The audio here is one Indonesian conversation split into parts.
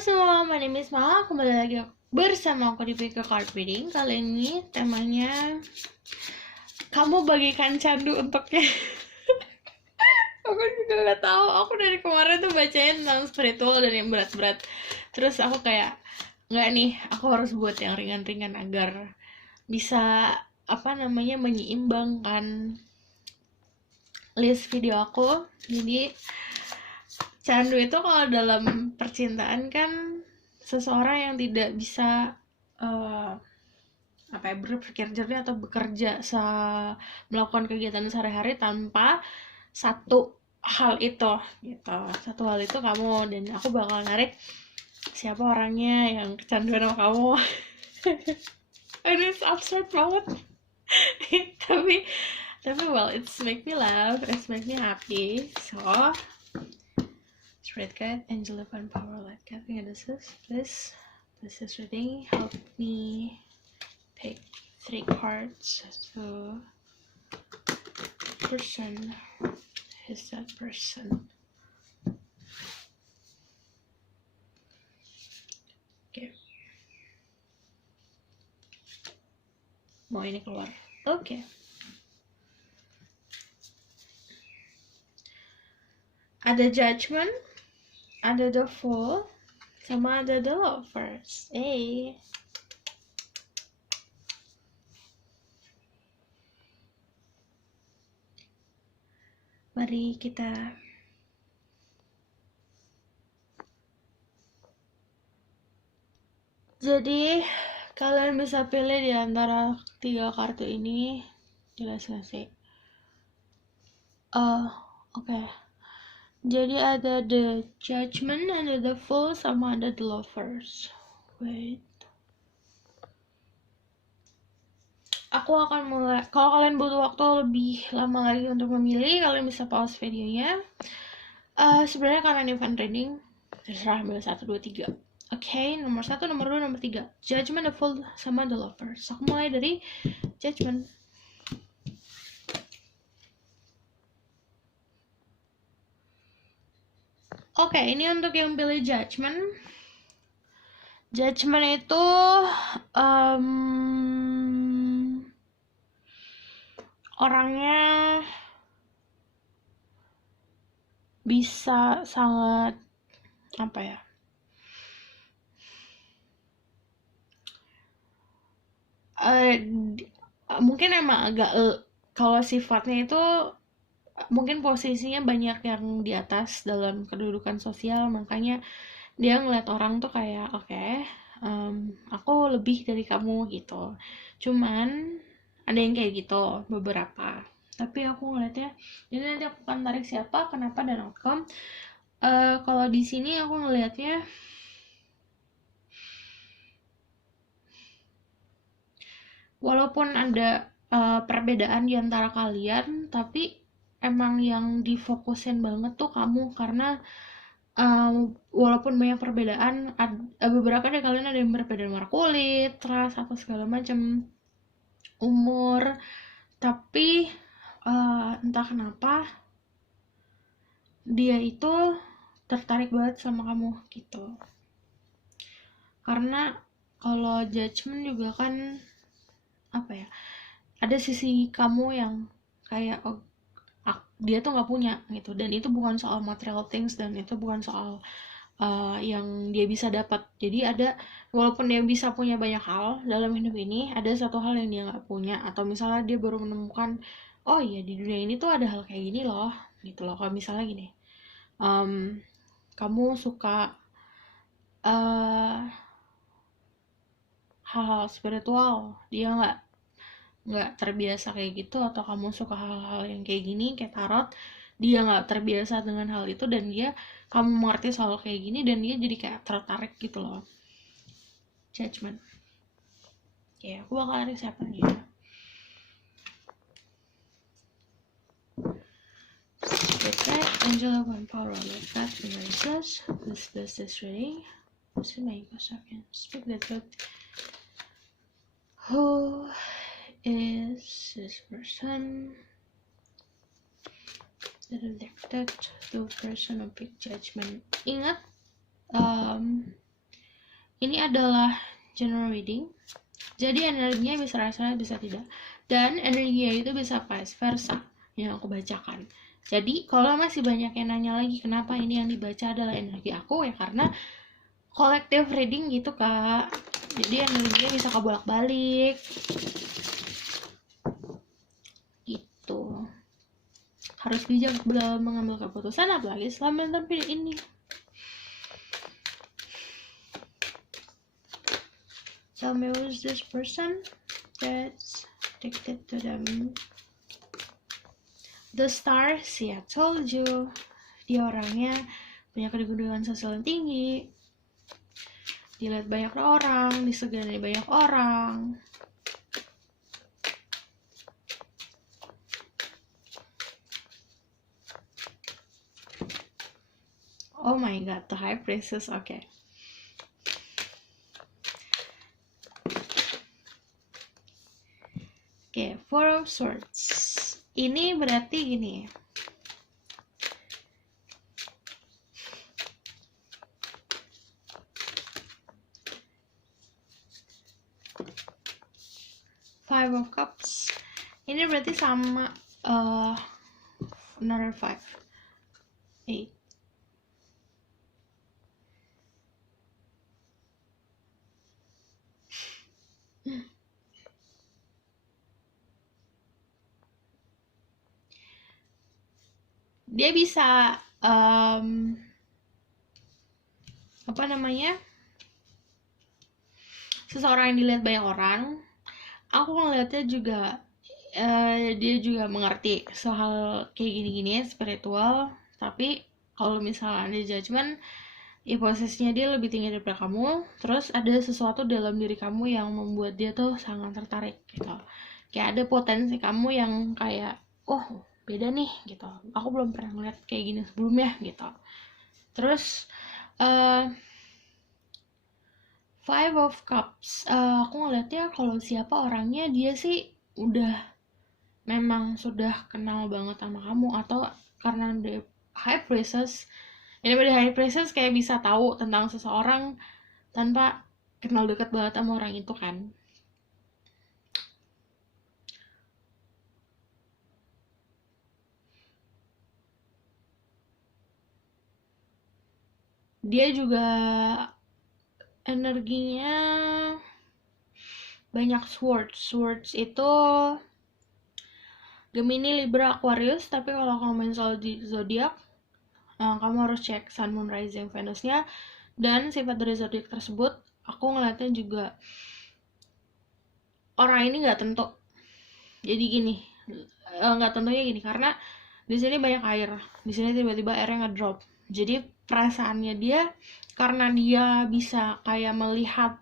semua, my name is Ma. Kembali lagi bersama aku di Pick Card Reading. Kali ini temanya kamu bagikan candu untuknya. Aku juga gak tahu. Aku dari kemarin tuh bacain tentang spiritual dan yang berat-berat. Terus aku kayak nggak nih, aku harus buat yang ringan-ringan agar bisa menyeimbangkan list video aku. Jadi candu itu kalau dalam percintaan kan seseorang yang tidak bisa berpikir jernih atau bekerja melakukan kegiatan sehari-hari tanpa satu hal itu gitu. Satu hal itu kamu, dan aku bakal narik siapa orangnya yang kecanduan sama kamu. Ini absurd banget. tapi well, it's make me laugh, it's make me happy. So Spirit Guide, Angel of Power, Light Guide, this is reading. Help me pick 3 cards to person. Who's that person? Okay. Mau ini keluar. Okay. Ada Judgment, ada The Fool, sama ada The Lovers. Mari kita jadi kalian bisa pilih di antara 3 kartu ini. Jelas gak sih? Oke. Jadi ada The Judgment, ada The Fool, sama ada The Lovers. Wait. Aku akan mulai. Kalau kalian butuh waktu lebih lama lagi untuk memilih, kalian bisa pause videonya. Sebenarnya kalian event reading, terserah ambil 1, 2, 3. Oke, nomor 1, nomor 2, nomor 3. Judgment, The Fool, sama The Lovers. Aku mulai dari Judgment. Oke, ini untuk yang pilih Judgment. Judgment itu orangnya bisa sangat mungkin emang agak kalau sifatnya itu mungkin posisinya banyak yang di atas dalam kedudukan sosial, makanya dia ngeliat orang tuh kayak aku lebih dari kamu gitu. Cuman ada yang kayak gitu beberapa, tapi aku ngeliatnya, jadi nanti aku akan tarik siapa, kenapa, dan outcome. Kalau di sini aku ngelihatnya walaupun ada perbedaan di antara kalian, tapi emang yang difokusin banget tuh kamu, karena walaupun banyak perbedaan, beberapa dari kalian ada yang berbeda warna kulit, ras, atau segala macam, umur, tapi entah kenapa dia itu tertarik banget sama kamu gitu. Karena kalau Judgment juga kan ada sisi kamu yang kayak dia tuh nggak punya gitu, dan itu bukan soal material things, dan itu bukan soal yang dia bisa dapat. Jadi walaupun dia bisa punya banyak hal dalam hidup ini, ada satu hal yang dia nggak punya, atau misalnya dia baru menemukan, oh iya, di dunia ini tuh ada hal kayak gini loh gitu loh. Kalau misalnya gini, kamu suka hal-hal spiritual, dia nggak terbiasa kayak gitu, atau kamu suka hal-hal yang kayak gini, kayak tarot, dia nggak terbiasa dengan hal itu, dan kamu mengerti soal kayak gini, dan dia jadi kayak tertarik gitu loh. Judgment. Ya, aku bakal cari siapa dia. Okay, Angel of Power, like that, erasers. This is reading. What's the name? Speak the truth. Who is this person? That the person of big judgment. Ingat, ini adalah general reading. Jadi energinya bisa rasa, bisa tidak. Dan energinya itu bisa vice versa yang aku bacakan. Jadi kalau masih banyak yang nanya lagi kenapa ini yang dibaca adalah energi aku, ya karena collective reading gitu kak. Jadi energinya bisa kebolak-balik gitu. Harus bijak dalam mengambil keputusan, apalagi selama tampil ini. Tell me who's this person that's addicted to them. The Star, see I told you. Dia orangnya punya kedudukan sosial yang tinggi, dilihat banyak orang, disegani banyak orang. Oh my god, the High Priestess, oke. Oke, Four of Swords. Ini berarti gini. Five of Cups. Ini berarti sama another 5. 8. Dia bisa apa namanya, seseorang yang dilihat banyak orang. Aku ngeliatnya juga dia juga mengerti soal kayak gini-gini spiritual, tapi kalau misalnya ada judgment, ya posisinya dia lebih tinggi daripada kamu. Terus ada sesuatu dalam diri kamu yang membuat dia tuh sangat tertarik gitu. Kayak ada potensi kamu yang kayak, oh beda nih gitu, aku belum pernah ngeliat kayak gini sebelumnya gitu. Terus Five of Cups, aku ngeliatnya kalau siapa orangnya, dia sih udah memang sudah kenal banget sama kamu, atau karena the High Priestess, ini pada High Priestess kayak bisa tahu tentang seseorang tanpa kenal dekat banget sama orang itu kan. Dia juga energinya banyak swords itu Gemini, Libra, Aquarius. Tapi kalau kamu main soal zodiak, kamu harus cek Sun, Moon, Rising, Venusnya, dan sifat dari zodiak tersebut. Aku ngeliatnya juga orang ini nggak tentu. Jadi gini, nggak tentunya gini, karena di sini banyak air, di sini tiba-tiba airnya ngedrop. Jadi perasaannya dia, karena dia bisa kayak melihat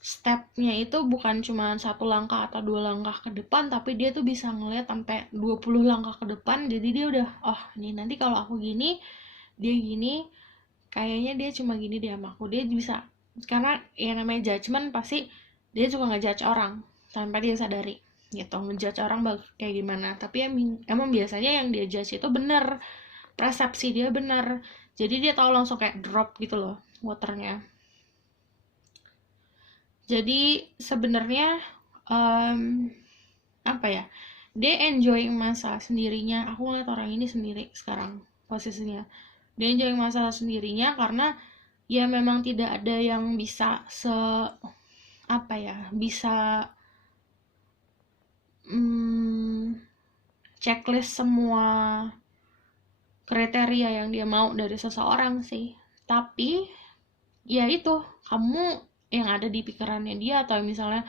stepnya itu bukan cuma 1 langkah atau 2 langkah ke depan, tapi dia tuh bisa ngeliat sampai 20 langkah ke depan. Jadi dia udah, oh ini nanti kalau aku gini, dia gini, kayaknya dia cuma gini dia sama aku. Dia bisa, karena yang namanya judgment pasti dia juga ngejudge orang tanpa dia sadari gitu, ngejudge orang kayak gimana. Tapi emang biasanya yang dia judge itu bener, persepsi dia bener. Jadi dia tahu langsung kayak drop gitu loh waternya. Jadi sebenarnya apa ya, dia enjoying masa sendirinya. Aku ngeliat orang ini sendiri sekarang posisinya. Dia enjoying masa sendirinya karena ya memang tidak ada yang bisa apa ya, bisa checklist semua kriteria yang dia mau dari seseorang sih. Tapi ya itu, kamu yang ada di pikirannya dia, atau misalnya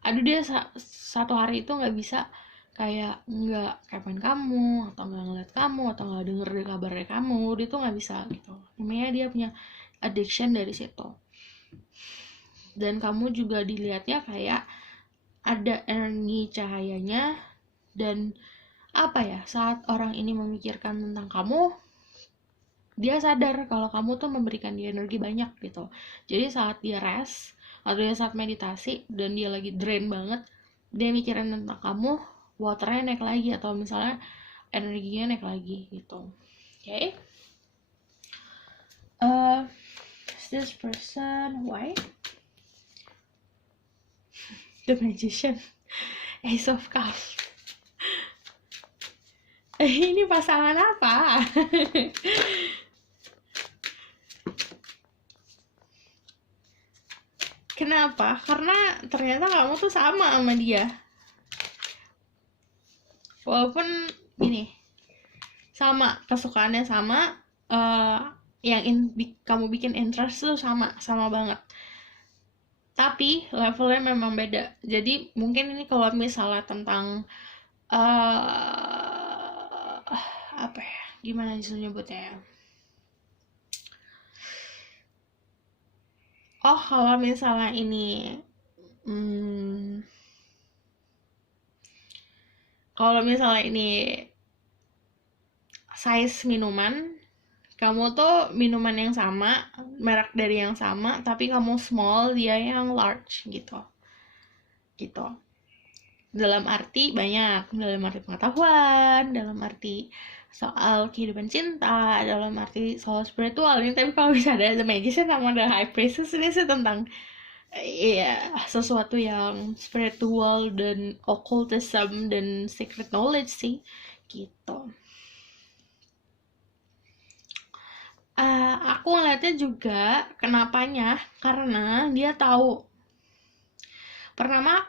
aduh dia satu hari itu nggak bisa kayak nggak kepoin kamu, atau nggak ngeliat kamu, atau nggak denger kabar dari kamu, dia tuh nggak bisa gitu. Namanya dia punya addiction dari situ. Dan kamu juga dilihatnya kayak ada energi cahayanya, dan apa ya, saat orang ini memikirkan tentang kamu, dia sadar kalau kamu tuh memberikan dia energi banyak gitu. Jadi saat dia rest atau dia saat meditasi dan dia lagi drain banget, dia mikirin tentang kamu, waternya naik lagi, atau misalnya energinya naik lagi gitu. Oke, this person, why? The Magician, Ace of Cups. Ini pasangan apa? Kenapa? Karena ternyata kamu tuh sama dia. Walaupun gini, sama kesukaannya sama, yang kamu bikin interest tuh sama banget. Tapi levelnya memang beda. Jadi mungkin ini kalau misalnya tentang apa ya? Gimana nyebutnya ya? Oh, kalau misalnya ini kalau misalnya ini size minuman, kamu tuh minuman yang sama, merek dari yang sama, tapi kamu small, dia yang large gitu. Dalam arti banyak, dalam arti pengetahuan, dalam arti soal kehidupan cinta, dalam arti soal spiritual ini. Tapi kalau bisa ada The Magician sama The High Priestess, ini sih tentang sesuatu yang spiritual dan occultism dan secret knowledge sih gitu. Aku ngeliatnya juga kenapanya karena dia tahu pertama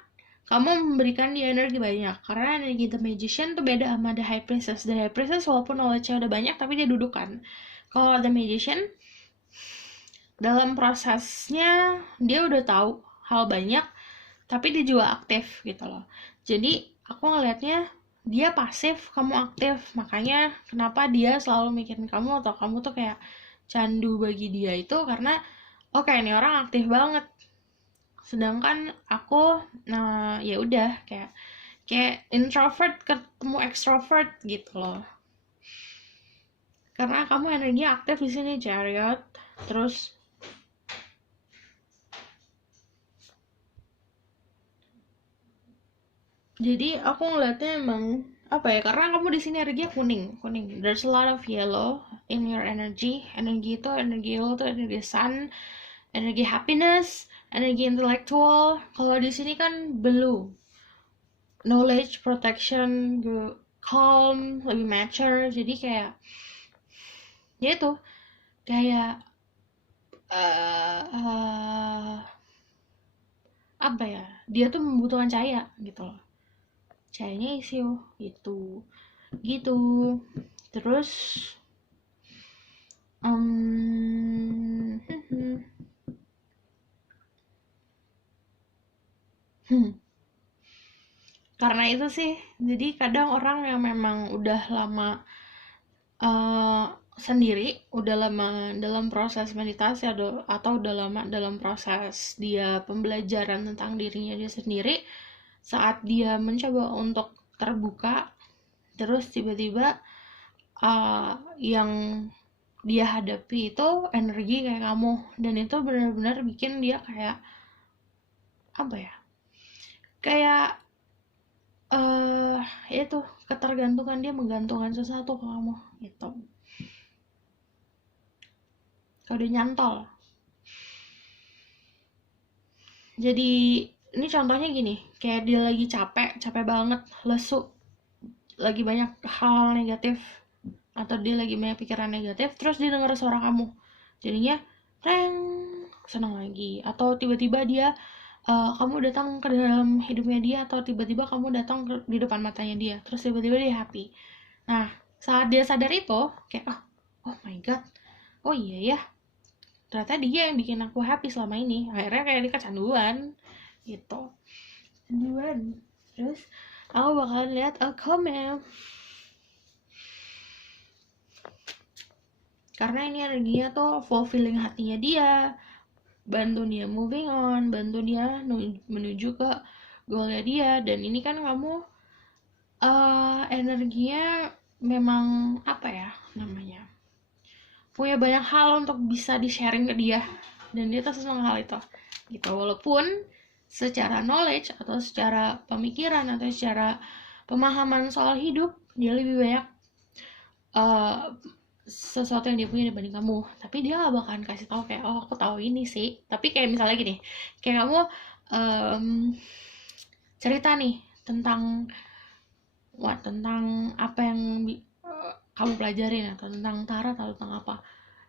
kamu memberikan dia energi banyak, karena energi The Magician tuh beda sama The High Priestess. The High Priestess walaupun knowledge-nya udah banyak tapi dia dudukan. Kalau The Magician dalam prosesnya dia udah tahu hal banyak tapi dia juga aktif gitu loh. Jadi aku ngelihatnya dia pasif, kamu aktif. Makanya kenapa dia selalu mikirin kamu, atau kamu tuh kayak candu bagi dia itu karena oke, ini orang aktif banget. Sedangkan aku ya udah kayak introvert ketemu extrovert gitu loh. Karena kamu energinya aktif di sini, Chariot. Terus jadi aku ngeliatnya emang apa ya, karena kamu di sini energinya kuning. There's a lot of yellow in your energy. Energi yellow tuh energi sun, energi happiness, energi intelektual. Kalau di sini kan blue, knowledge, protection, calm, lebih mature. Jadi kayak ya itu kayak apa ya, dia tuh membutuhkan cahaya gitu loh. Cahayanya isi gitu. Terus karena itu sih, jadi kadang orang yang memang udah lama sendiri, udah lama dalam proses meditasi atau udah lama dalam proses dia pembelajaran tentang dirinya dia sendiri, saat dia mencoba untuk terbuka, terus tiba-tiba yang dia hadapi itu energi kayak kamu, dan itu benar-benar bikin dia kayak apa ya, kayak itu ketergantungan, dia menggantungkan sesuatu ke kamu gitu. Kalau udah nyantol. Jadi ini contohnya gini, kayak dia lagi capek banget, lesu, lagi banyak hal negatif, atau dia lagi banyak pikiran negatif, terus dia denger suara kamu, jadinya reng, senang lagi. Atau tiba-tiba dia kamu datang ke dalam hidupnya dia, atau tiba-tiba kamu datang di depan matanya dia, terus tiba-tiba dia happy. Nah, saat dia sadar itu kayak oh my god, oh iya ya, ternyata dia yang bikin aku happy selama ini. Akhirnya kayak dia kecanduan gitu. Terus aku bakalan lihat comment, karena ini energinya tuh fulfilling hatinya dia, bantu dia moving on, bantu dia menuju ke goalnya dia. Dan ini kan kamu energinya memang apa ya namanya, punya banyak hal untuk bisa di sharing ke dia, dan dia tuh senang hal itu gitu. Walaupun secara knowledge atau secara pemikiran atau secara pemahaman soal hidup dia lebih banyak sesuatu yang dia punya dibanding kamu, tapi dia gak bakalan kasih tahu kayak aku tahu ini sih. Tapi kayak misalnya gini, kayak kamu cerita nih tentang tentang apa yang kamu pelajarin, atau tentang Tara atau tentang apa.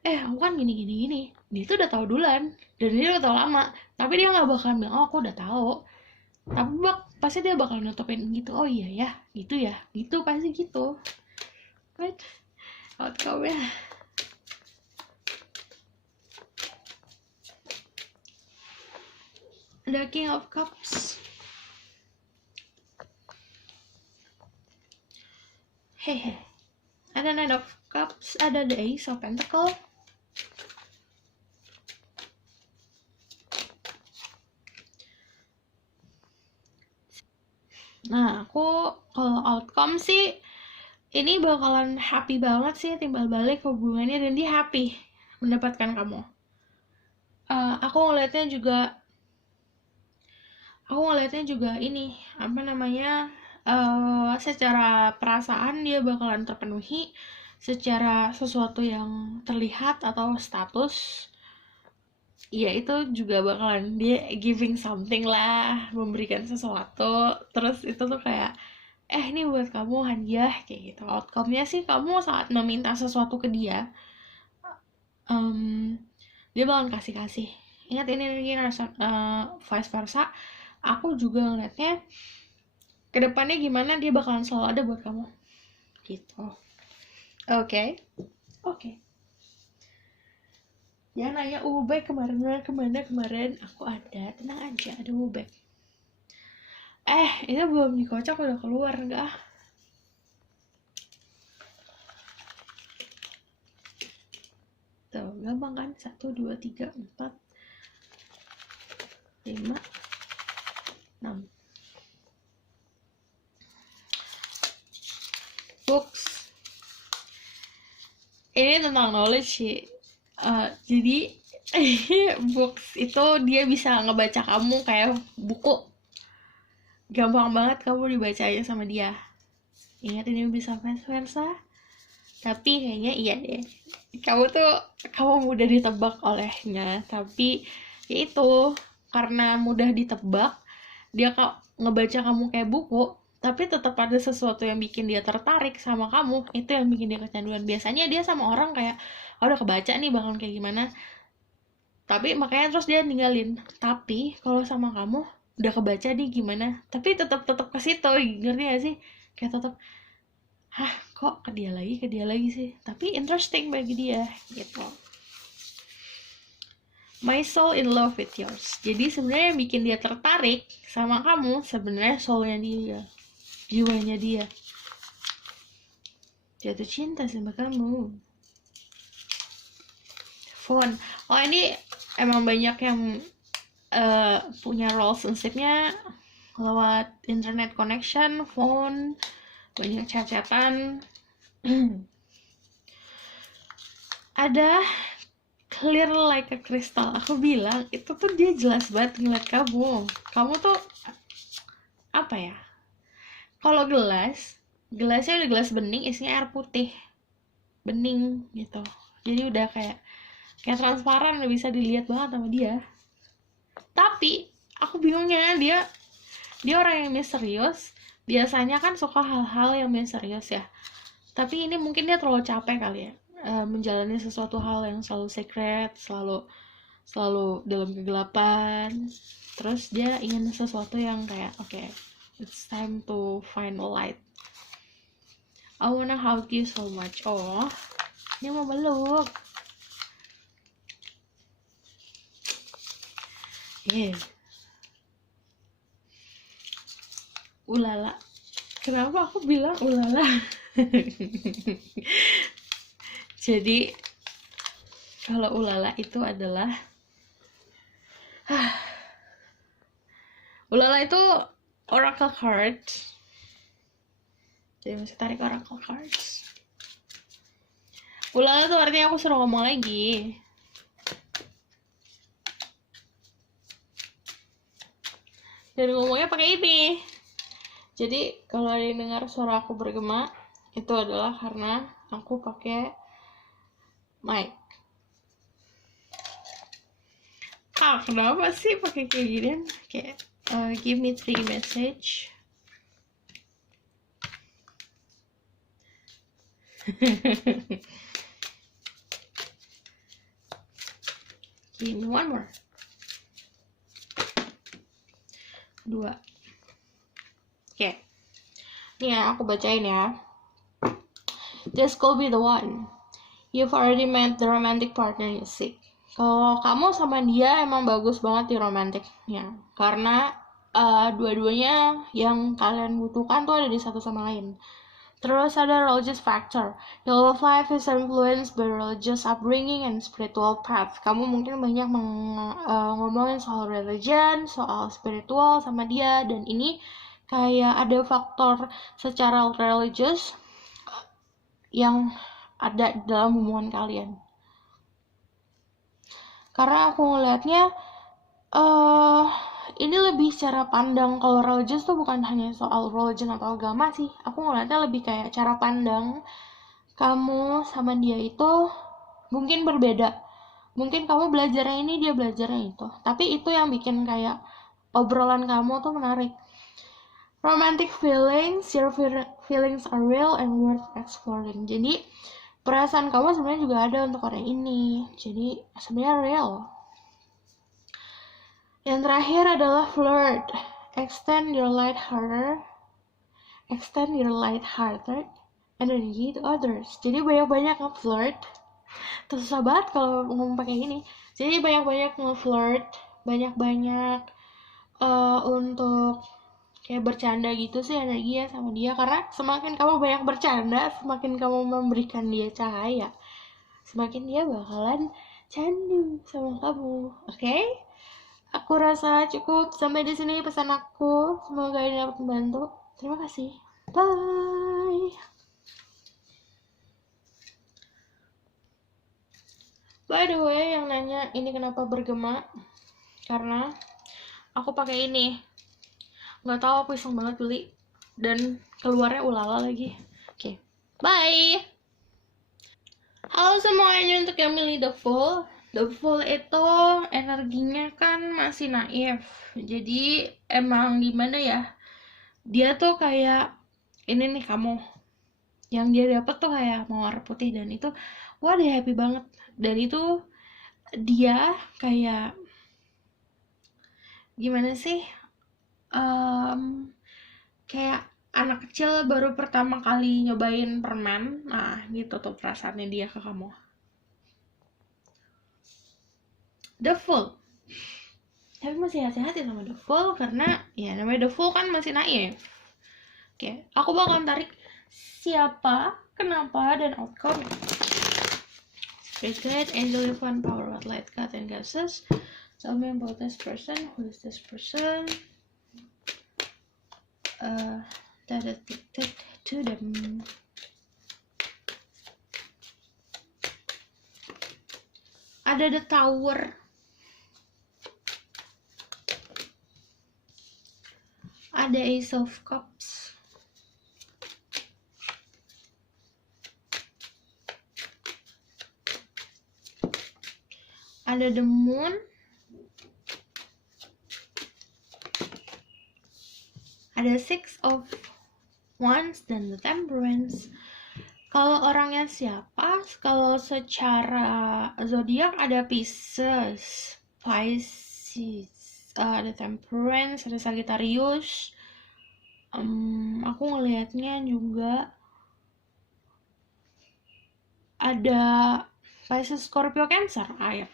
Aku kan gini gini gini. Dia tuh udah tahu duluan, dan dia udah tahu lama, tapi dia nggak bakalan bilang oh aku udah tahu. Tapi pasti dia bakal nutupin gitu, oh iya ya gitu, pasti gitu, right? Outcome-nya. The King of Cups. Hehe. Ada Knight of Cups, ada the Ace of Pentacle. Nah, aku kalau outcome sih ini bakalan happy banget sih, timbal balik hubungannya, dan dia happy mendapatkan kamu. Aku ngelihatnya juga ini apa namanya, secara perasaan dia bakalan terpenuhi, secara sesuatu yang terlihat atau status ya itu juga bakalan dia giving something lah, memberikan sesuatu. Terus itu tuh kayak ini buat kamu hadiah kayak gitu. Outcome-nya sih kamu saat meminta sesuatu ke dia, dia bakalan kasih. Ingat ini lagi vice versa. Aku juga ngeliatnya kedepannya gimana dia bakalan selalu ada buat kamu gitu. Oke. Jangan nanya Ubek kemarin. Aku ada, tenang aja, ada Ubek. Itu belum dikocok udah keluar enggak? Tuh, gampang kan? 1, 2, 3, 4, 5, 6. Books. Ini tentang knowledge sih. Jadi books itu dia bisa ngebaca kamu kayak buku. Gampang banget kamu dibacain sama dia. Ingat ini bisa vice versa. Tapi kayaknya iya deh. Kamu mudah ditebak olehnya. Tapi ya itu, karena mudah ditebak, dia ngebaca kamu kayak buku, tapi tetap ada sesuatu yang bikin dia tertarik sama kamu. Itu yang bikin dia kecanduan. Biasanya dia sama orang kayak udah kebaca nih bakal kayak gimana, tapi makanya terus dia ninggalin. Tapi kalau sama kamu udah kebaca nih gimana, tapi tetap ke situ, ngerti gak sih? Kayak tetap kok ke dia lagi sih, tapi interesting bagi dia gitu. My soul in love with yours. Jadi sebenarnya yang bikin dia tertarik sama kamu sebenarnya soulnya dia, jiwanya dia. Jatuh cinta sama kamu. Phone. Ini emang banyak yang punya relationship-nya lewat internet connection, phone, banyak chat-chatan. Ada clear like a crystal. Aku bilang itu tuh dia jelas banget ngeliat kamu tuh apa ya, kalau gelasnya udah gelas bening, isinya air putih bening gitu, jadi udah kayak transparan, udah bisa dilihat banget sama dia. Tapi aku bingungnya dia orang yang misterius. Biasanya kan suka hal-hal yang misterius ya, tapi ini mungkin dia terlalu capek kali ya, menjalani sesuatu hal yang selalu secret, selalu dalam kegelapan. Terus dia ingin sesuatu yang kayak okay, it's time to find a light. I wanna hug you so much. Oh, dia mau meluk. Ulala. Kenapa aku bilang ulala? Jadi kalau ulala itu adalah ulala itu oracle card. Jadi masih tarik oracle cards. Ulala tuh artinya aku suruh ngomong lagi. Dan ngomongnya pakai ini. Jadi kalau ada yang dengar suara aku bergema, itu adalah karena aku pakai mic. Kenapa sih pakai kayak gini? Kayak Give me 3 message. Give me one more. 2. Oke. Nih ya, aku bacain ya. This could be the one. You've already met the romantic partner you seek. Kalau kamu sama dia emang bagus banget di romantiknya. Karena dua-duanya yang kalian butuhkan tuh ada di satu sama lain. Terus ada religious factor. Your love life is influenced by religious upbringing and spiritual path. Kamu mungkin banyak ngomongin soal religion, soal spiritual sama dia, dan ini kayak ada faktor secara religious yang ada dalam hubungan kalian. Karena aku ngelihatnya ini lebih cara pandang. Kalau religious tuh bukan hanya soal religion atau agama sih. Aku ngeliatnya lebih kayak cara pandang kamu sama dia itu mungkin berbeda. Mungkin kamu belajarnya ini, dia belajarnya itu. Tapi itu yang bikin kayak obrolan kamu tuh menarik. Romantic feelings, your feelings are real and worth exploring. Jadi perasaan kamu sebenarnya juga ada untuk orang ini. Jadi sebenarnya real. Yang terakhir adalah flirt. Extend your light-hearted energy to others. Jadi banyak-banyak nge-flirt. Terus susah banget kalau ngomong pakai gini. Jadi banyak-banyak nge-flirt, banyak-banyak untuk kayak bercanda gitu sih energinya sama dia. Karena semakin kamu banyak bercanda, semakin kamu memberikan dia cahaya, semakin dia bakalan candu sama kamu. Oke? Aku rasa cukup sampai di sini pesan aku. Semoga ini dapat membantu. Terima kasih. Bye. By the way, yang nanya ini kenapa bergema? Karena aku pakai ini. Nggak tahu, aku iseng banget beli dan keluarnya ulala lagi. Oke. Bye. Halo semuanya, untuk yang milih The Fool. The Fool itu energinya kan masih naif. Jadi emang gimana ya? Dia tuh kayak ini nih kamu. Yang dia dapet tuh kayak mawar putih, dan itu wah dia happy banget. Dan itu dia kayak gimana sih? Kayak anak kecil baru pertama kali nyobain permen. Nah, gitu tuh perasaannya dia ke kamu. The Fool. Tapi masih hati-hati sama The Fool karena ya namanya The Fool kan masih naif. Oke, aku bakal tarik siapa, kenapa, dan outcome. Spirit Guide, Angel One, Power, What Light, God, and Gases. Tell me about this person. Who is this person? That addicted to them. Ada The Tower. Ada Ace of Cups. Ada The Moon. Ada Six of Wands dan The Temperance. Kalau orangnya siapa? Kalau secara zodiak ada Pisces, ada Temperance, ada Sagittarius. Aku ngelihatnya juga ada Pisces, Scorpio, Cancer, air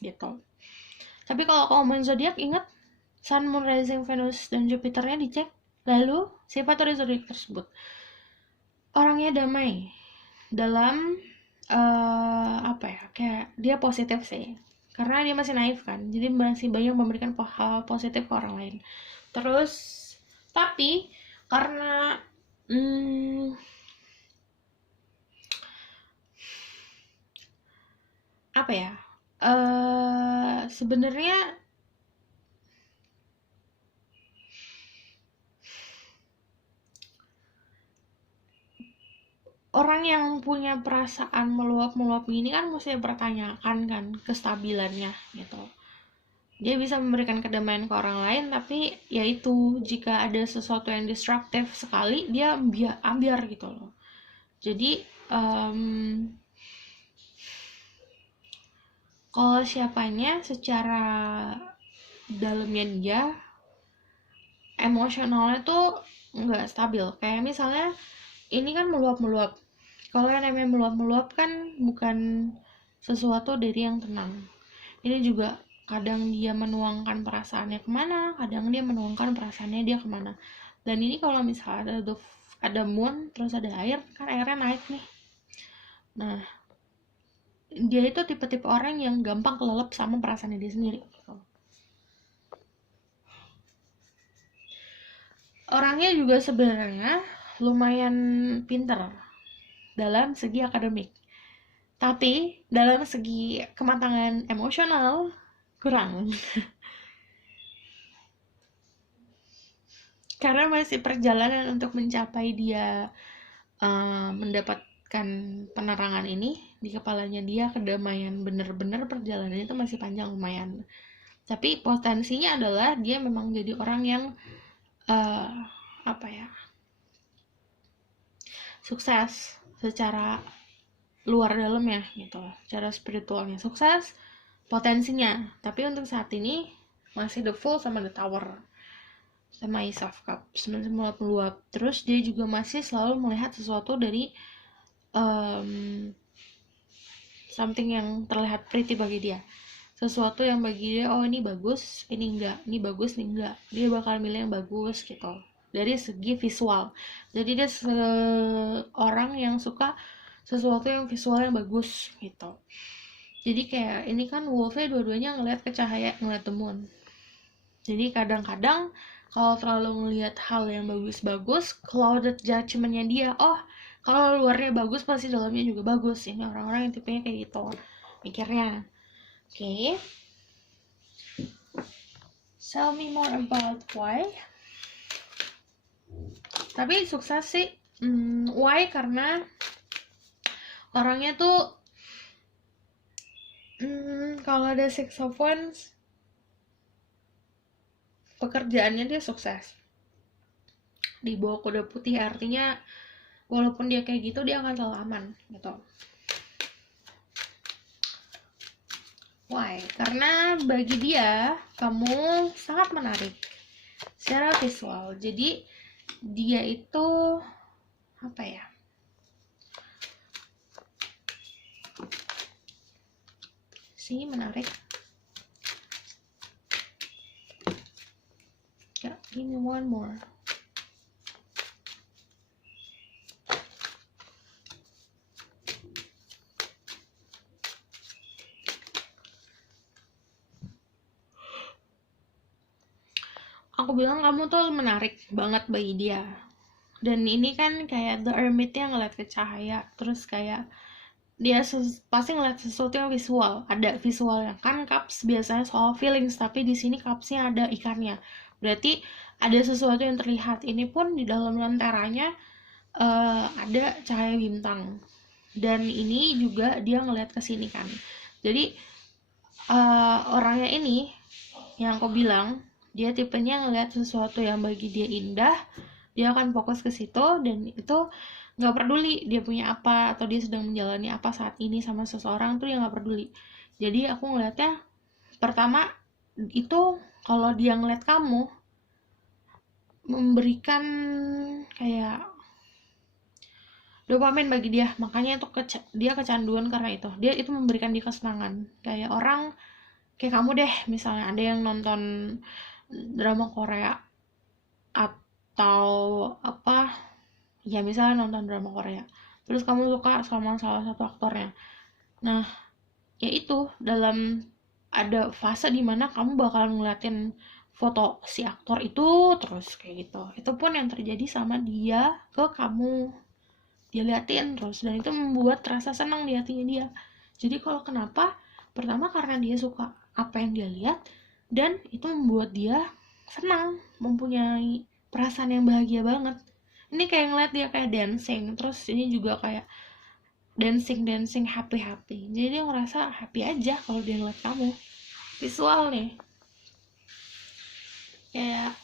gitu. Tapi kalau ngomongin zodiak, ingat Sun, Moon, Rising, Venus, dan Jupiternya dicek. Lalu sifat dari zodiak tersebut. Orangnya damai dalam apa ya, kayak dia positif sih, karena dia masih naif kan, jadi masih banyak memberikan hal positif ke orang lain. Terus tapi karena apa ya, sebenarnya orang yang punya perasaan meluap-meluap gini kan mesti pertanyakan kan kestabilannya gitu. dia bisa memberikan kedamaian ke orang lain, tapi ya itu, jika ada sesuatu yang destruktif sekali dia ambiar gitu loh. Jadi kalau siapanya secara dalamnya dia emosionalnya tuh nggak stabil. Kayak misalnya ini kan meluap-meluap. Kalau yang namanya meluap-meluap kan bukan sesuatu dari yang tenang. Ini juga kadang dia menuangkan perasaannya kemana, kadang dia menuangkan perasaannya dia kemana. Dan ini kalau misalnya ada moon terus ada air, kan airnya naik nih. Nah, dia itu tipe-tipe orang yang gampang kelelep sama perasaannya dia sendiri. Orangnya juga sebenarnya lumayan pinter dalam segi akademik, tapi dalam segi kematangan emosional kurang. Karena masih perjalanan untuk mencapai dia mendapatkan penerangan ini di kepalanya dia, kedamaian bener-bener perjalanan itu masih panjang lumayan. Tapi potensinya adalah dia memang jadi orang yang sukses secara luar dalamnya gitu, secara spiritualnya sukses potensinya. Tapi untuk saat ini masih the Fool sama the Tower sama Ace of Cups, meluap. Terus dia juga masih selalu melihat sesuatu dari something yang terlihat pretty bagi dia, sesuatu yang bagi dia oh ini bagus, ini enggak, ini bagus, ini enggak. Dia bakal milih yang bagus gitu dari segi visual. Jadi dia seorang yang suka sesuatu yang visualnya bagus gitu. Jadi kayak ini kan Wolfnya dua-duanya ngelihat ke cahaya, ngelihat the moon. Jadi kadang-kadang kalau terlalu ngelihat hal yang bagus-bagus, clouded judgment-nya dia, oh kalau luarnya bagus pasti dalamnya juga bagus. Ini orang-orang yang tipenya kayak gitu mikirnya. Okay. Tell me more about why. Tapi sukses sih. Why? Karena orangnya tuh kalau ada Six of Wands, pekerjaannya dia sukses. Di bawah kuda putih artinya walaupun dia kayak gitu dia akan selalu aman gitu. Why? Karena bagi dia kamu sangat menarik secara visual. Jadi dia itu apa ya? Sih menarik. Ya, give me one more. Aku bilang kamu tuh menarik banget bagi dia. Dan ini kan kayak The Hermit yang ngeliat ke cahaya, terus kayak dia pasti ngeliat sesuatu yang visual, ada visualnya kan. Cups biasanya soal feelings, tapi di sini cupsnya ada ikannya, berarti ada sesuatu yang terlihat. Ini pun di dalam lenteranya ada cahaya bintang, dan ini juga dia ngeliat ke sini kan. Jadi orangnya ini yang aku bilang dia tipenya ngeliat sesuatu yang bagi dia indah, dia akan fokus ke situ, dan itu nggak peduli dia punya apa atau dia sedang menjalani apa saat ini sama seseorang tuh dia nggak peduli. Jadi aku ngeliatnya pertama itu kalau dia ngeliat kamu memberikan kayak dopamin bagi dia, makanya itu dia kecanduan karena itu. Dia itu memberikan dia kesenangan. Kayak orang kayak kamu deh, misalnya ada yang nonton drama Korea atau apa ya, misalnya nonton drama Korea terus kamu suka sama salah satu aktornya. Nah ya itu dalam ada fase dimana kamu bakal ngeliatin foto si aktor itu terus kayak gitu. Itu pun yang terjadi sama dia ke kamu, dia liatin terus, dan itu membuat rasa senang di hatinya dia. Jadi kalau kenapa, pertama karena dia suka apa yang dia lihat, dan itu membuat dia senang, mempunyai perasaan yang bahagia banget. Ini kayak ngeliat dia kayak dancing, terus ini juga kayak dancing happy. Jadi dia ngerasa happy aja kalau dia ngeliat kamu. Visual nih. kayak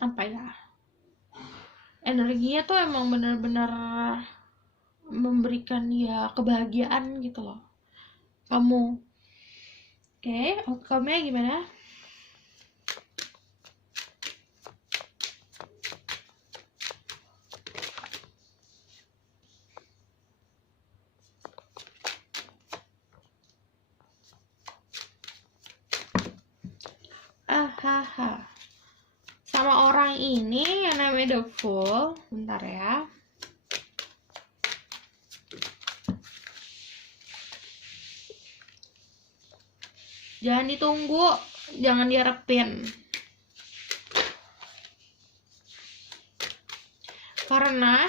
apa ya, energinya tuh emang bener-bener memberikan ya kebahagiaan gitu loh kamu. Oke, outcome-nya gimana? Sama orang ini yang namanya The Fool, bentar ya. Jangan ditunggu, jangan diharapin. Karena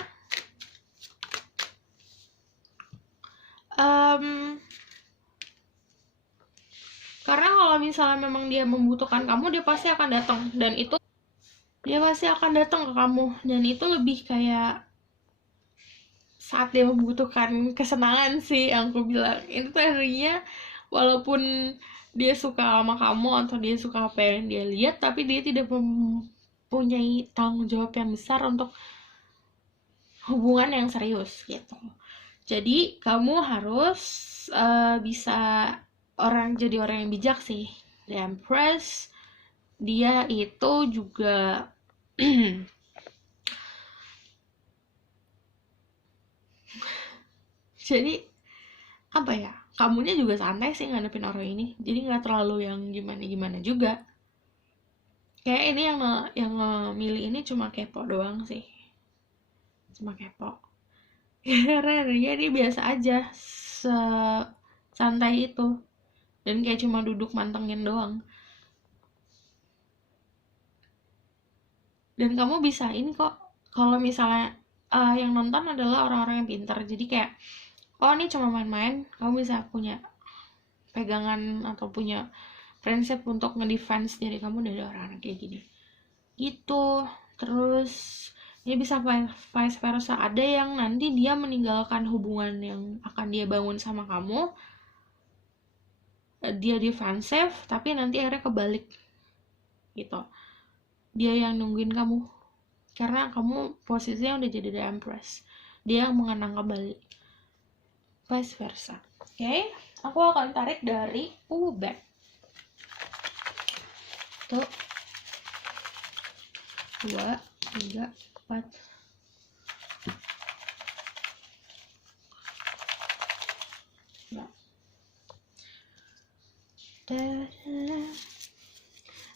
kalau misalnya memang dia membutuhkan kamu, dia pasti akan datang, dan itu dia pasti akan datang ke kamu, dan itu lebih kayak saat dia membutuhkan kesenangan sih yang aku bilang. Itu tuh energinya, walaupun dia suka sama kamu atau dia suka apa yang dia lihat, tapi dia tidak mempunyai tanggung jawab yang besar untuk hubungan yang serius gitu. Jadi kamu harus bisa jadi orang yang bijak sih. The Empress, dia itu juga jadi apa ya, kamunya juga santai sih ngadepin orang ini, jadi nggak terlalu yang gimana-gimana juga. Kayak ini yang milih ini cuma kepo doang sih, cuma kepo. Karena dia biasa aja, santai itu, dan kayak cuma duduk mantengin doang. Dan kamu bisa ini kok, kalau misalnya yang nonton adalah orang-orang yang pintar, jadi kayak oh ini cuma main-main, kamu bisa punya pegangan atau punya prinsip untuk ngedefense diri kamu dari orang-orang kayak gini gitu. Terus ini bisa vice versa, ada yang nanti dia meninggalkan hubungan yang akan dia bangun sama kamu, dia defensif, tapi nanti akhirnya kebalik gitu, dia yang nungguin kamu karena kamu posisinya udah jadi the Empress, dia yang mengenang kembali, vice versa. Oke, aku akan tarik dari back tuh 2, 3, 4.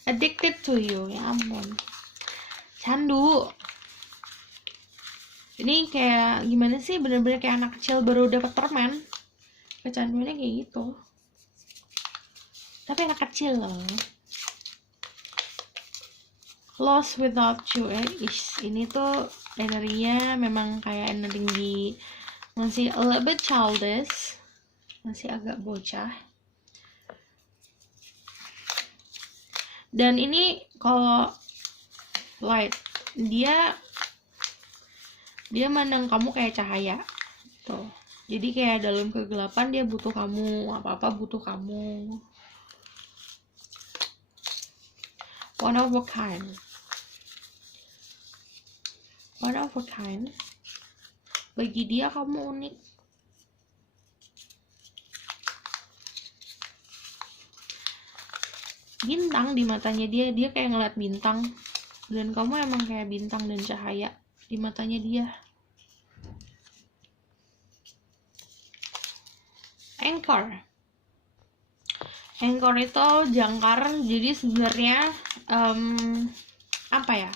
Addicted to you, ya ampun, candu. Ini kayak gimana sih, bener-bener kayak anak kecil baru dapat permen, kecanduannya kayak gitu, tapi anak kecil loh. Lost without you, ini tuh energinya memang kayak energi masih a little bit childish, masih agak bocah. Dan ini kalau light, dia mandang kamu kayak cahaya tuh, jadi kayak dalam kegelapan dia butuh kamu, apa-apa butuh kamu. One of a kind, bagi dia kamu unik. Bintang di matanya dia kayak ngeliat bintang, dan kamu emang kayak bintang dan cahaya di matanya dia. Anchor itu jangkar, jadi sebenarnya apa ya,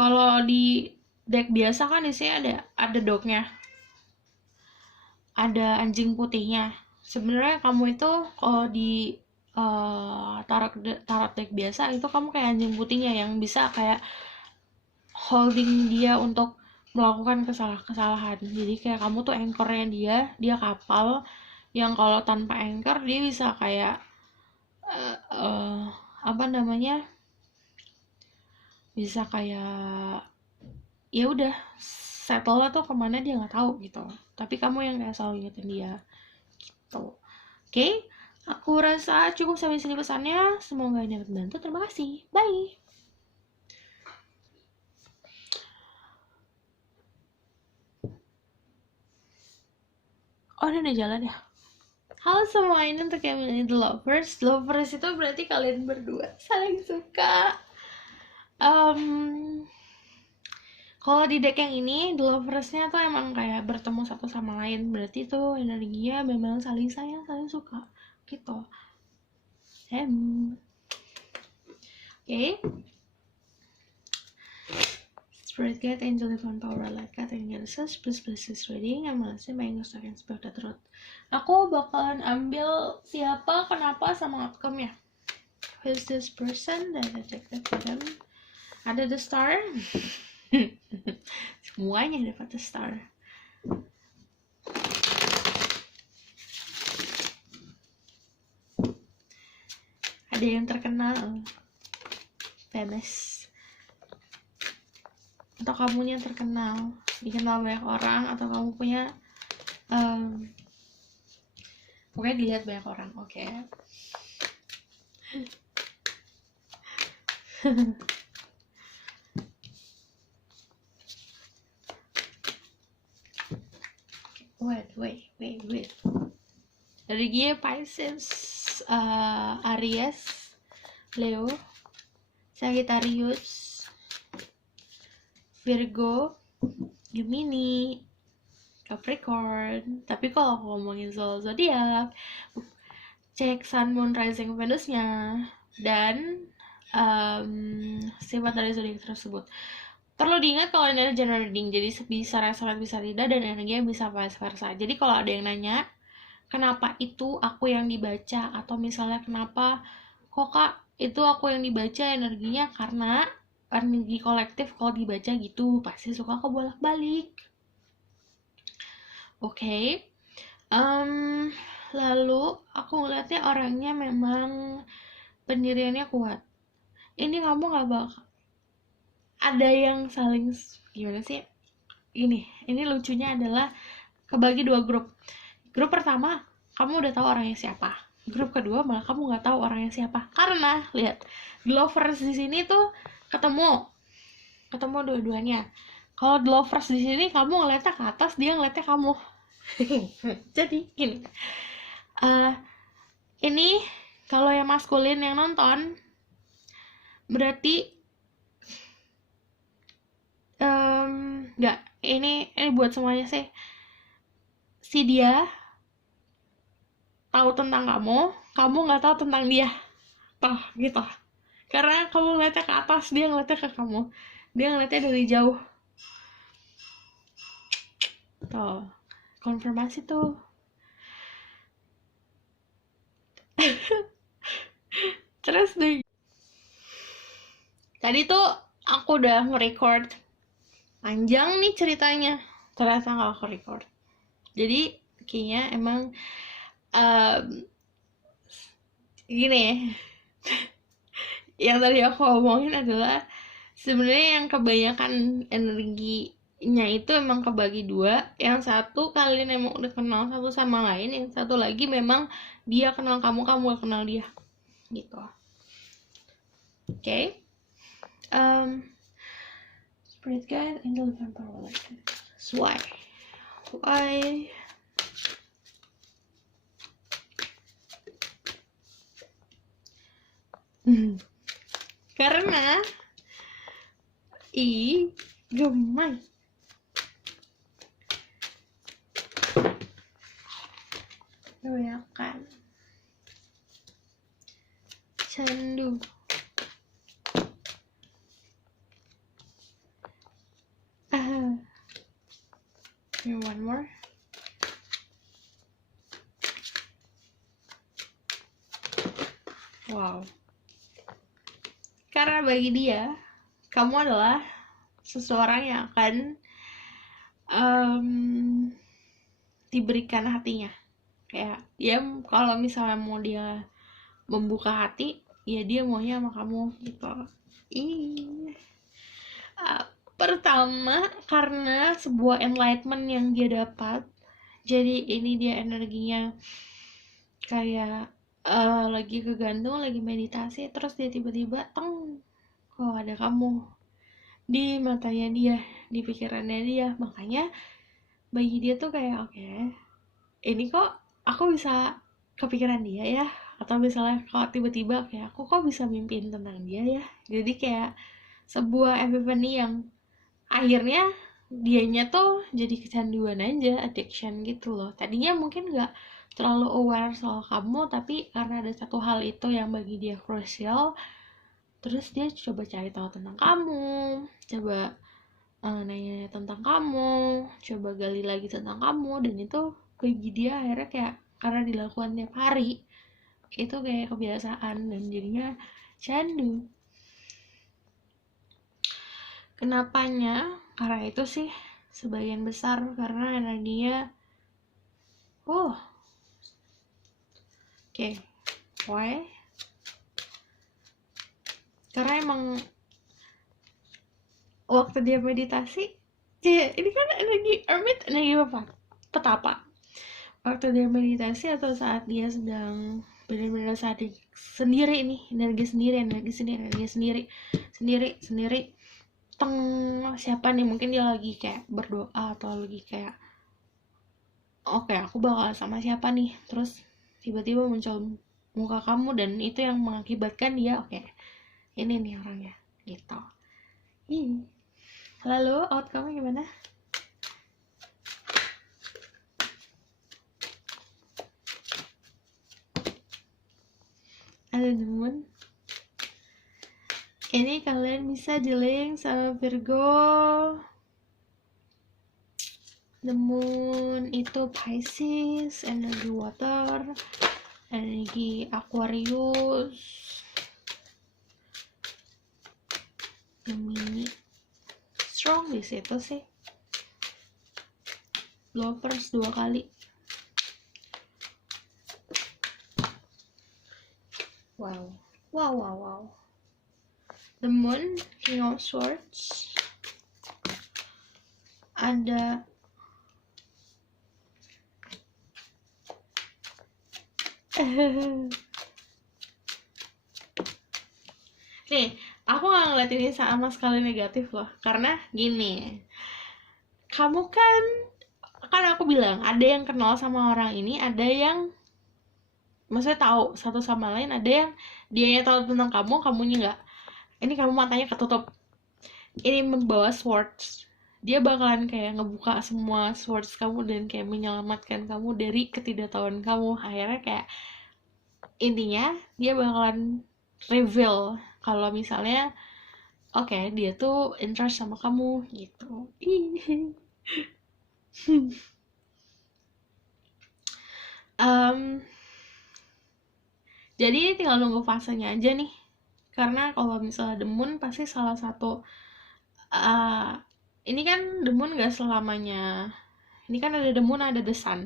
kalau di deck biasa kan di sini ada dognya, ada anjing putihnya. Sebenarnya kamu itu kalau di tarot deck biasa itu kamu kayak anjing putihnya yang bisa kayak holding dia untuk melakukan kesalahan. Jadi kayak kamu tuh anchornya dia kapal yang kalau tanpa anchor dia bisa kayak apa namanya, bisa kayak ya udah settle tuh kemana dia nggak tahu gitu, tapi kamu yang kayak selalu ingetin dia gitu. Oke, Aku rasa cukup sampai sini pesannya. Semoga ini dapat membantu. Terima kasih. Bye. Oh, ini udah jalan ya. Halo semua, ini untuk yang milih The Lovers. The Lovers itu berarti kalian berdua saling suka. Kalau di deck yang ini, The Lovers-nya tuh emang kayak bertemu satu sama lain. Berarti tuh energinya memang saling sayang, saling suka. Gitu. Oke. Spirit Guide, Angel Divine Power, Light Guide, and Genesis, plus reading, I'm Melissa, main second spell the truth. Aku bakalan ambil siapa, kenapa, sama outcome-nya. Who's this person? Dan detective them. Ada the star. Semuanya dapat the star. Ada yang terkenal, famous, atau kamunya terkenal, dikenal banyak orang, atau kamu punya pokoknya dilihat banyak orang. Oke. Wait. Dari Gie, Pisces, Aries, Leo, Sagittarius, Virgo, Gemini, Capricorn. Tapi kalau aku ngomongin soal zodiak, cek Sun, Moon, Rising, Venus-nya, dan sifat dari zodiak tersebut. Perlu diingat kalau ini general reading, jadi bisa resonate, bisa tidak, dan energinya bisa vice versa. Jadi kalau ada yang nanya, kenapa itu aku yang dibaca, atau misalnya kenapa kok kak itu aku yang dibaca energinya, karena energi kolektif kalau dibaca gitu pasti suka kebolak-balik. Oke. Lalu aku ngeliatnya orangnya memang pendiriannya kuat. Ini kamu gak bakal ada yang saling, gimana sih, ini lucunya adalah kebagi dua grup. Grup pertama, kamu udah tahu orangnya siapa. Grup kedua malah kamu nggak tahu orangnya siapa. Karena lihat, lovers di sini tuh ketemu dua-duanya. Kalau lovers di sini kamu ngeliatnya ke atas, dia ngeliatnya kamu. Jadi gini, ini kalau yang maskulin yang nonton, berarti nggak, ini buat semuanya sih. Si dia tahu tentang kamu nggak tahu tentang dia, toh gitu. Karena kamu ngeliatnya ke atas, dia ngeliatnya ke kamu, dia ngeliatnya dari jauh. Tuh, konfirmasi tuh. Terus deh, tadi tuh aku udah nge-record panjang nih ceritanya, ternyata nggak aku record. Jadi kayaknya emang gini ya. Yang tadi aku ngomongin adalah sebenarnya yang kebanyakan energinya itu emang kebagi dua. Yang satu kalian emang udah kenal satu sama lain, yang satu lagi memang dia kenal kamu, kamu gak kenal dia gitu. Oke. Spirit Guide, Angel Divine Power, Why? Karena gemai. Kebanyakan candu. One more. Wow. Karena bagi dia, kamu adalah seseorang yang akan diberikan hatinya. Kayak dia kalau misalnya mau dia membuka hati, ya dia maunya sama kamu gitu. Pertama, karena sebuah enlightenment yang dia dapat. Jadi ini dia energinya kayak lagi kegantung, lagi meditasi, terus dia tiba-tiba teng, kok ada kamu di matanya dia, di pikirannya dia. Makanya bagi dia tuh kayak oke, ini kok aku bisa kepikiran dia ya, atau misalnya kalau tiba-tiba kayak aku kok bisa mimpiin tentang dia ya. Jadi kayak sebuah epiphany yang akhirnya dianya tuh jadi kecanduan aja, addiction gitu loh. Tadinya mungkin nggak terlalu aware soal kamu, tapi karena ada satu hal itu yang bagi dia krusial, terus dia coba cari tahu tentang kamu, coba nanya tentang kamu, coba gali lagi tentang kamu, dan itu bagi dia akhirnya kayak karena dilakukan tiap hari, itu kayak kebiasaan dan jadinya candu. Kenapanya? Karena itu sih sebagian besar karena energinya oke, why? Karena emang waktu dia meditasi, ini kan energi hermit, energi apa? Petapa. Waktu dia meditasi atau saat dia sedang benar-benar saat sendiri nih, energi sendiri, teng, siapa nih, mungkin dia lagi kayak berdoa atau lagi kayak oke, aku bakal sama siapa nih, terus tiba-tiba muncul muka kamu dan itu yang mengakibatkan dia oke, ini nih orangnya gitu. Lalu outcome-nya gimana? Ada temen ini kalian bisa di-link sama Virgo. The Moon itu Pisces, energi water, energi Aquarius, Gemini, strong di situ sih. Lovers 2 kali. Wow. The Moon, King of Swords. Ada nih, aku gak ngeliat ini sama sekali negatif loh. Karena gini, kamu kan aku bilang ada yang kenal sama orang ini, ada yang maksudnya tahu satu sama lain, ada yang dianya tahu tentang kamu, kamunya nggak. Ini kamu matanya ketutup, ini membawa swords, dia bakalan kayak ngebuka semua swords kamu dan kayak menyelamatkan kamu dari ketidaktahuan kamu. Akhirnya kayak intinya dia bakalan reveal kalau misalnya oke, dia tuh interest sama kamu gitu. Jadi ini tinggal nunggu fasenya aja nih, karena kalau misalnya The Moon pasti salah satu ini kan The Moon gak selamanya, ini kan ada The Moon, ada The Sun,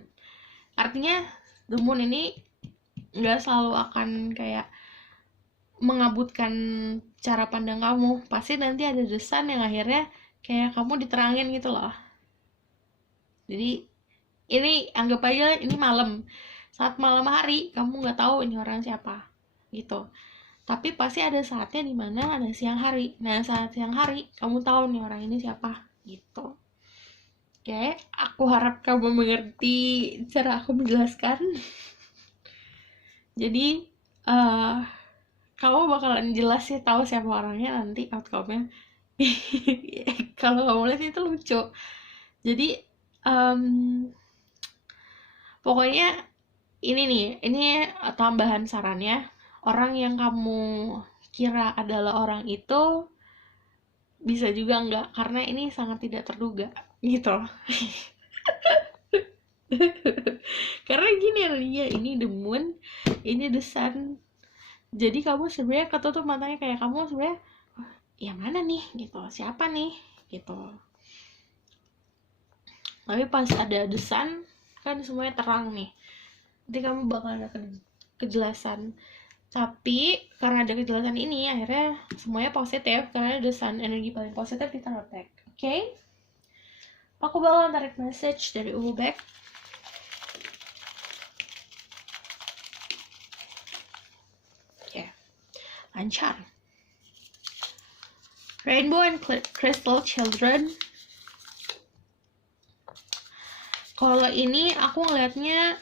artinya The Moon ini gak selalu akan kayak mengabutkan cara pandang kamu, pasti nanti ada The Sun yang akhirnya kayak kamu diterangin gitu loh. Jadi ini anggap aja ini malam, saat malam hari kamu nggak tahu ini orang siapa gitu, tapi pasti ada saatnya dimana ada siang hari. Nah saat siang hari kamu tahu nih orang ini siapa gitu. Oke, aku harap kamu mengerti cara aku menjelaskan. Jadi kamu bakalan jelas sih tahu siapa orangnya nanti outcome-nya. Kalau kamu lihat itu lucu. Jadi pokoknya ini tambahan sarannya, orang yang kamu kira adalah orang itu bisa juga enggak, karena ini sangat tidak terduga gitu. Karena gini ya, ini The Moon, ini The Sun, jadi kamu sebenarnya ketutup matanya, kayak kamu sebenarnya yang mana nih gitu, siapa nih gitu. Tapi pas ada The Sun kan semuanya terang nih, nanti kamu bakal ada kejelasan. Tapi karena ada kejelasan ini akhirnya semuanya positif, karena The Sun energi paling positif di tarot deck. Oke? Aku bakal tarik message dari Ubek. lancar. Rainbow and Crystal Children. Kalau ini aku ngelihatnya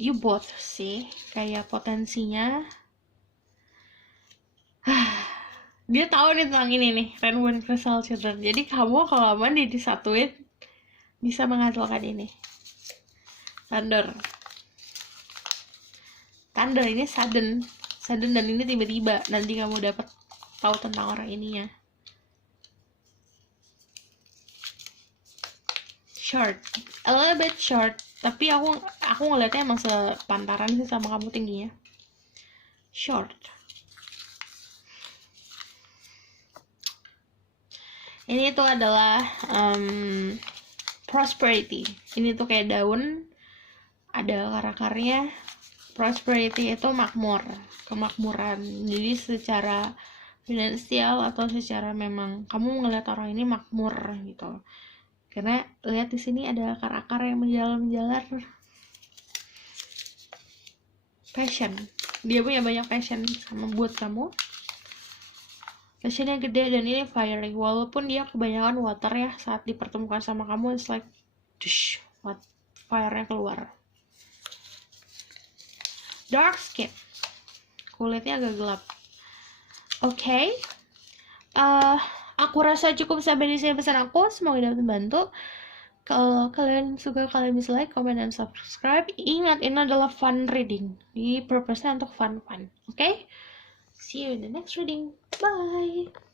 you both sih, kayak potensinya. Dia tahu nih tentang ini nih, Rainbow and Crystal Children. Jadi kamu kalau aman disatuin bisa menghasilkan ini. Thunder ini sudden dan ini tiba-tiba nanti kamu dapat tahu tentang orang ininya. Short, a little bit short, tapi aku ngeliatnya emang sepantaran sih sama kamu tingginya. Short. Ini tuh adalah prosperity. Ini tuh kayak daun, ada akar-akarnya. Prosperity itu makmur, kemakmuran. Jadi secara finansial atau secara memang kamu ngeliat orang ini makmur gitu. Karena lihat di sini ada akar-akar yang menjalar. Passion. Dia punya banyak passion sama buat kamu. Passionnya gede dan ini fiery. Walaupun dia kebanyakan water ya, saat dipertemukan sama kamu it's like dush, fire-nya keluar. Dark skin. Kulitnya agak gelap. Oke. Aku rasa cukup sampai di sini pesan aku. Semoga dapat membantu. Kalau kalian suka, kalian bisa like, comment, dan subscribe. Ingat, ini adalah fun reading. Di purpose-nya untuk fun. Oke? See you in the next reading. Bye!